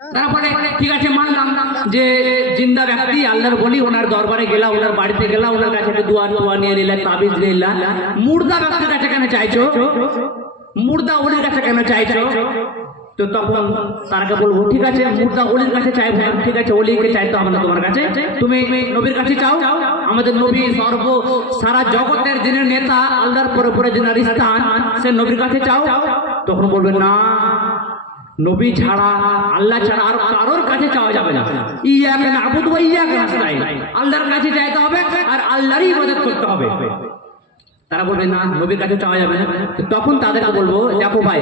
তারপরে ঠিক আছে মানলাম যে জিন্দা ব্যক্তি, আল্লাহর বলি, ওনার দরবারে গেলা ওনার বাড়িতে গেলা ওনার কাছে একটু দোয়া নিয়ে নিলে তাবিজ নিলা মুর্দা ব্যক্তির কাছে কেন চাইছো? মুর্দা ওলির কাছে কেন চাইছো? তো তখন তারকে বলব, ঠিক আছে, মুর্দা কাছে ঠিক আছে তোমার কাছে। তুমি নবীর কাছে চাও? আমাদের নবী সর্ব সারা জগতের যিনি নেতা, আল্লাহর পরে পরে যিনি স্থান, সে নবীর কাছে চাও? তখন বলবে, না। নবী ছাড়া, আল্লাহ ছাড়া আর কারোর কাছে চাওয়া যাবে না। ইয়া কেন আবুদ ইয়া আল্লাহর কাছে চাইতে হবে আর আল্লাহরই ইবাদত করতে হবে। তারা বলবে, না, নবীর কাছে চাওয়া যাবে তখন তাদেরকে বলব, দেখো ভাই,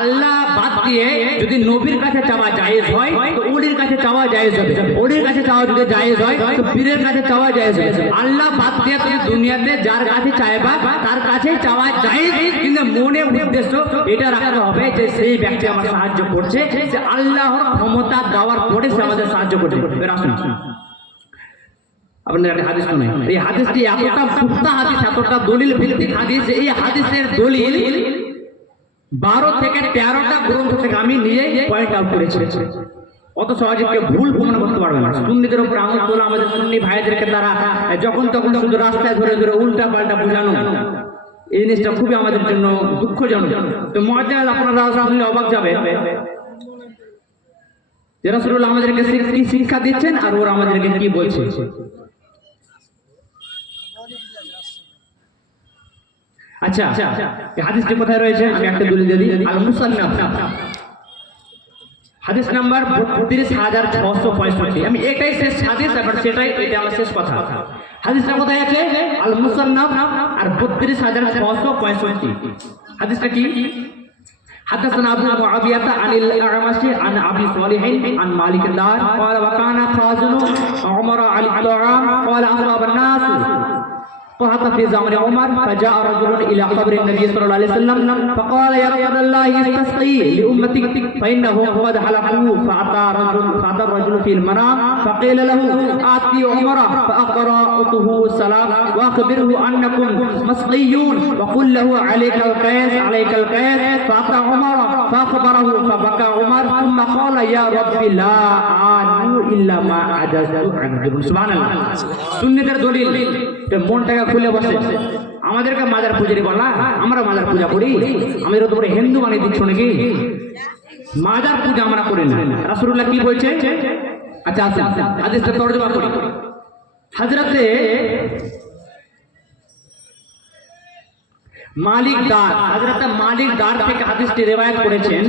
আল্লাহ বাদ দিয়ে যদি নবীর কাছে চাওয়া জায়েজ হয়, তো ওলির কাছে চাওয়া জায়েজ হবে। ওলির কাছে চাওয়া যদি জায়েজ হয়, তো পীরের কাছে চাওয়া জায়েজ হবে। আল্লাহ বাদ দিয়ে তুমি দুনিয়াতে যার কাছে চাইবা, তার কাছেই চাওয়া জায়েজ। কিন্তু মনে উদ্দেশ্য এটা রাখতে হবে যে সেই ব্যক্তি আমার সাহায্য করছে, যে আল্লাহর ক্ষমতা দেওয়ার পরে সে আমাদের সাহায্য করছে আসুন। আপনাদের একটা হাদিস শোনাই এই হাদিসটি এতটা পুক্তা হাদিস, এতটা দলিল ভিত্তিক হাদিস এই হাদিসের দলিল বারো থেকে তেরোটা গ্রন্থ থেকে আমি নিজে পয়েন্ট আউট করেছি। অত সহজে কেউ ভুল প্রমাণ করতে পারবে না। সুন্নিদের উপর আঙুল তোলা আমাদের সুন্নি ভাইদেরকে তারা যখন তখন শুধু রাস্তায় ধরে ধরে উল্টা পাল্টা বোঝানো। এই জিনিসটা খুবই আমাদের জন্য দুঃখজনক। তো মজা আপনারা শুনলে অবাক যাবে যে রাসূলুল্লাহ আমাদেরকে কি শিক্ষা দিচ্ছেন আর ওরা আমাদেরকে কি বলছে? আচ্ছা এই হাদিসটি কোথায় রয়েছে আমি একটা দলিল দিয়ে দিই আল মুসান্নাফ হাদিস নাম্বার বত্রিশ হাজার ছশো পঁয়ষট্টি আমি এটাই শেষ হাদিস এবার সেটাই এটা আমার শেষ কথা হাদিসটা কোথায় আছে আল মুসান্নাফ আর বত্রিশ হাজার ছশো পঁয়ষট্টি হাদিসটা কি حدثنا ابو معاويه عن الاعمش عن ابي صالح عن مالك الدار قال وكان خازن عمر على الطعام قال اصاب الناس فحط في زمن عمر فجاء رجل إلى قبر النبي صلى الله عليه وسلم فقال يا رسول الله استسقي لامتك فانهم قد حلقوا فأتى رجل فأتى الرجل في المنام فقيل له آتي عمر فاقراته السلام وأخبره أنكم مسقيون وقل له عليك القيس عليك القيس. فأتى عمر فاخبره فبكى عمر ثم قال يا رب لا اعلم الا ما عجزت عنه سبحان الله সুন্নিদের দলিল তো মনটাকে খুলে বসে আমাদেরকে মাজার পূজারি বলা আমরা মাজার পূজা করি আমাদের তো হিন্দু বানিয়ে দিচ্ছ নাকি মাজার পূজা আমরা করি না রাসূলুল্লাহ কি বলছে আচ্ছা আচ্ছা হাদিসটা তর্জমা করি হযরতে মালিক দার হযরত মালিক দার থেকে হাদিসটি রিওয়ায়াত করেছেন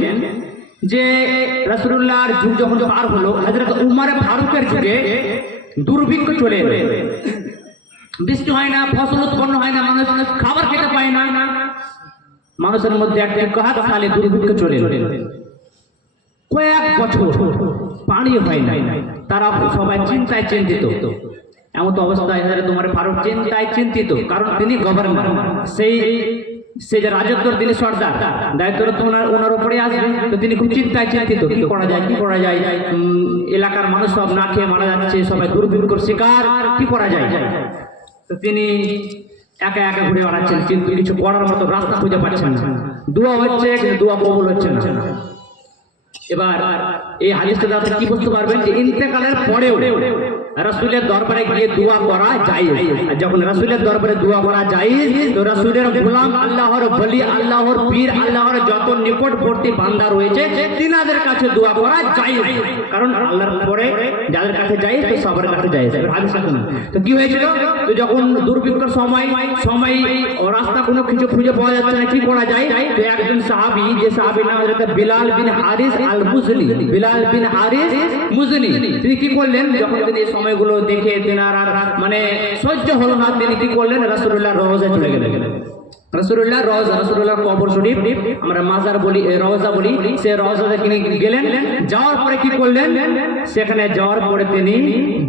যে রাসূলুল্লাহর যুগ যখন পার হলো, হযরত উমর ফারুকের যুগে দুর্ভিক্ষ চলে এলো। বৃষ্টি হয় না, ফসল উৎপন্ন হয় না, মানুষ খাবার খেতে পায় না। মানুষের মধ্যে একটা কাহাত সালে দুর্ভিক্ষ চলে এলো। কয়েক বছর পানি হয় না তারা সবাই চিন্তায় চিন্তিত। এমন অবস্থায় হাজারে তোমার ফারুক চিন্তায় চিন্তিত, কারণ তিনি গভর্নর সেই সে যে রাজত্ব তিনি সর্দার দায়িত্বটা তো ওনার ওনার উপরে আসবে। তো তিনি খুব চিন্তায় চিন্তিত। কি করা যায়, কি করা যায়? এলাকার মানুষ সব না খেয়ে মারা যাচ্ছে, সবাই দুর্ভিক্ষর শিকার, কি করা যায়? তো তিনি একা একা ঘুরে বেড়াচ্ছেন, কিন্তু কিছু করার মতো রাস্তা খুঁজে পাচ্ছেন না। দোয়া হচ্ছে দোয়া কবুল হচ্ছে না। এবার এই হাদিসটা আপনি কি বুঝতে পারবেন যে ইন্তেকালের পরেও রাসূলের দরবারে গিয়ে দোয়া করা যায় যখন রাসূলের দরবারে দোয়া করা যায় তো রাসূলের গোলাম আল্লাহর বলি, আল্লাহর পীর, আল্লাহর যত নিকটবর্তী বান্দা রয়েছে, তিনাদের কাছে দোয়া করা যায় কারণ আল্লাহর পরে যাদের কাছে যাই তো সবার কাছে যাই তো কি হয়েছিল? তো যখন দুর্ভিক্ষর সময় সময় ও রাস্তা কোনো কিছু খুঁজে পাওয়া যাচ্ছে না, কি করা যায়? তো একজন সাহাবী, যে সাহাবী নাম বিলাল বিন হারিস আল মুজনি বিলাল বিন হারিস মুজনি। তিনি কি করলেন? যখন তিনি সময়গুলো দেখে তেনার আর মানে সহ্য হলো না, তিনি কি করলেন? রাসূলুল্লাহ রওজা চলে গেলেন। রসুল্লাহ রসুল্লাহ কবর শরীফ, আমরা মাজার বলি বলি, সে গেলেন, যাওয়ার পরে কি করলেন? সেখানে যাওয়ার পরে তিনি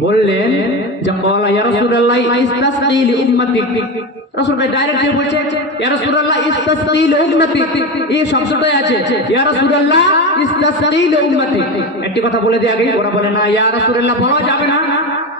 বললেন একটি কথা বলে দিয়ে আগে ওরা বলে, না, ইয়া বলা যাবে না।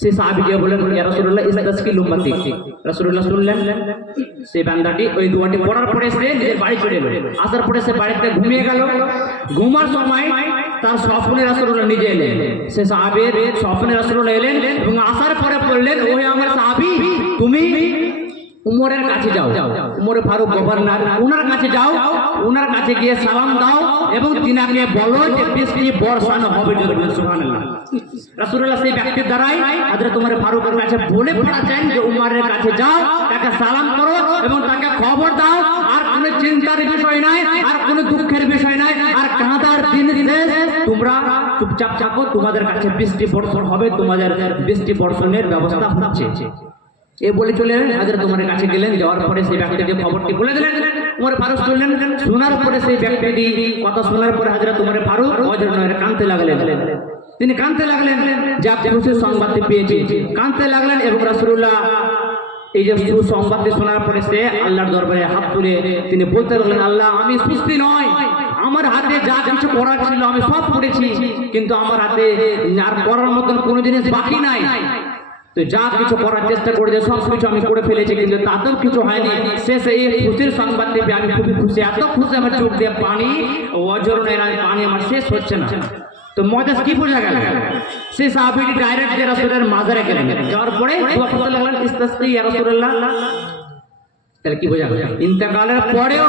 সে সাহাবি গিয়ে বললেন ইয়া রাসূলুল্লাহ ইস্তাসকি লি উম্মতি রাসূলুল্লাহ শুনলেন সে বান্দাটি ওই দোয়াটি পড়ার পরে সে নিজের বাড়ি চলে এলো আসার পরে সে বাড়িতে ঘুমিয়ে গেল। ঘুমার সময় তার স্বপ্নে রাসূলুল্লাহ নিজে এলেন। সে সাহাবীর স্বপ্নে রাসূলুল্লাহ এলেন এবং আসার পরে বললেন, ওহে আমার সাহাবী, তুমি উমরের কাছে যাও। উমরে ফারুক গভর্নর, উনার কাছে যাও। উনার কাছে গিয়ে সালাম দাও এবং তিনাকে বলো যে বৃষ্টি বর্ষানো হবে রাসূলুল্লাহ সেই ব্যক্তির দ্বারাই হযরত উমর ফারুকের কাছে বলে পাঠাচ্ছেন যে উমরের কাছে যাও, তাকে সালাম করো এবং তাকে খবর দাও। আর কোনো চিন্তার বিষয় নাই, আর কোনো দুঃখের বিষয় নাই, আর কাঁদার দিন শেষ। তোমরা চুপচাপ থাকো, তোমাদের কাছে বৃষ্টি, বর্ষণ হবে, তোমাদের বৃষ্টি, বর্ষণের ব্যবস্থা হচ্ছে। এ বলে চলে এলেন হাজার তোমার কাছে গেলেন, যাওয়ার পরে সেই ব্যক্তিকে খবরটি বলে দিলেন, তোমার ফারুক শুনলেন, শোনার পরে সেই ব্যক্তিটি কথা শোনার পরে হাজারা তোমার ফারুক অজর নয় কানতে লাগলেন। তিনি কানতে লাগলেন, যা খুশির সংবাদটি পেয়েছি। কানতে লাগলেন এবং রাসূলুল্লাহ এই যে সুসংবাদটি শোনার পরে সে আল্লাহর দরবারে হাত তুলে তিনি বলতে লাগলেন, আল্লাহ, আমি সুস্থি নয় আমার হাতে যা কিছু করার ছিল আমি সব করেছি, কিন্তু আমার হাতে আর করার মতন কোনো জিনিস বাকি নাই। তো যা কিছু করার চেষ্টা করেছে, সব কিছু আমি করে ফেলেছি, কিন্তু তাতেও কিছু হয়নি। শেষে এই খুশির সংবাদ পেয়ে আমি খুবই খুশি। এত খুশি আমার চোখ দিয়ে পানি অজরণের পানি আমার শেষ হচ্ছে না। তো মজাজ কি বোঝা গেল? সে সাহাবিটি ডাইরেক্ট যে রাসূলের মাজারে গেলেন? যাওয়ার পরে লাগলেন ইস্তাসকি ইয়া তাহলে কি বোঝা গেল? ইন্তেকালের পরেও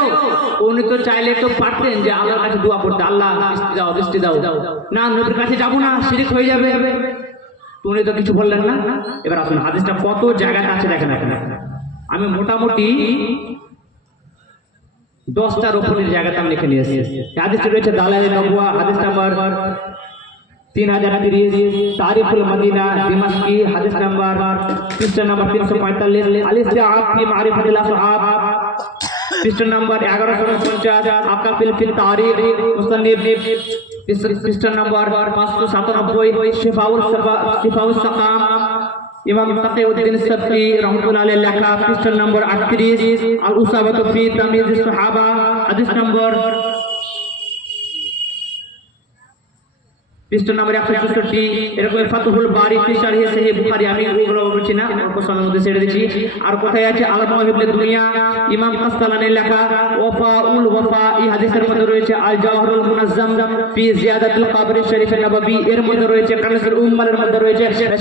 উনি তো চাইলে তো পারতেন যে আল্লাহর কাছে দোয়া করতে, আল্লাহ দাও, বৃষ্টি দাও। না, নবীর কাছে যাব না, শিরিক হয়ে যাবে। উনি তো কিছু বললেন না। এবার আসুন, হাদিসটা কত জায়গাতে আছে দেখেন এখানে। আমি মোটামুটি দশটার উপরের জায়গাতে আমি লিখে নিয়ে এসেছি হাদিসটি রয়েছে দালালে নবুয়া, হাদিস নাম্বার তিন হাজার তিরিশ তারিফুল মদিনা, দিমাশকি, হাদিস নাম্বার পৃষ্ঠা নাম্বার তিনশো পঁয়তাল্লিশ আলিস মারিফাতিল আসহাব, পৃষ্ঠা নাম্বার এগারোশো পঞ্চাশ আকাফিল ফিল তারিখ, মুসান্নিফ পৃষ্ঠা নম্বর পাঁচশো সাতানব্বই, শেফাউল সাফা- শিফাউল সাকাম। ইমাম তাকিউদ্দিন সাবতি রহমতুল্লাহ আলাইহি লেখা পৃষ্ঠা নম্বর 38 আল উসাবত ফি তামিজ সাহাবা হাদিস নম্বর পৃষ্ঠা নম্বর একশো চৌষট্টি, এরকম ফাতুহুল বাড়ি ফি শারহি, সহিহ বুখারি, আমি ওগুলো বলছি না, অল্প সময়ের মধ্যে ছেড়ে দিচ্ছি। আর কোথায় আছে? আলামা হিবলে দুনিয়া, ইমাম কাস্তালানির লেখা, ওফা উল ওফা, এই হাদিসের মধ্যে রয়েছে, আল জাওহরুল মুনাজ্জাম, ফি জিয়াদাতুল কবর শরীফ নববী, এর মধ্যে রয়েছে, কানসুল উম্মালের মধ্যে রয়েছে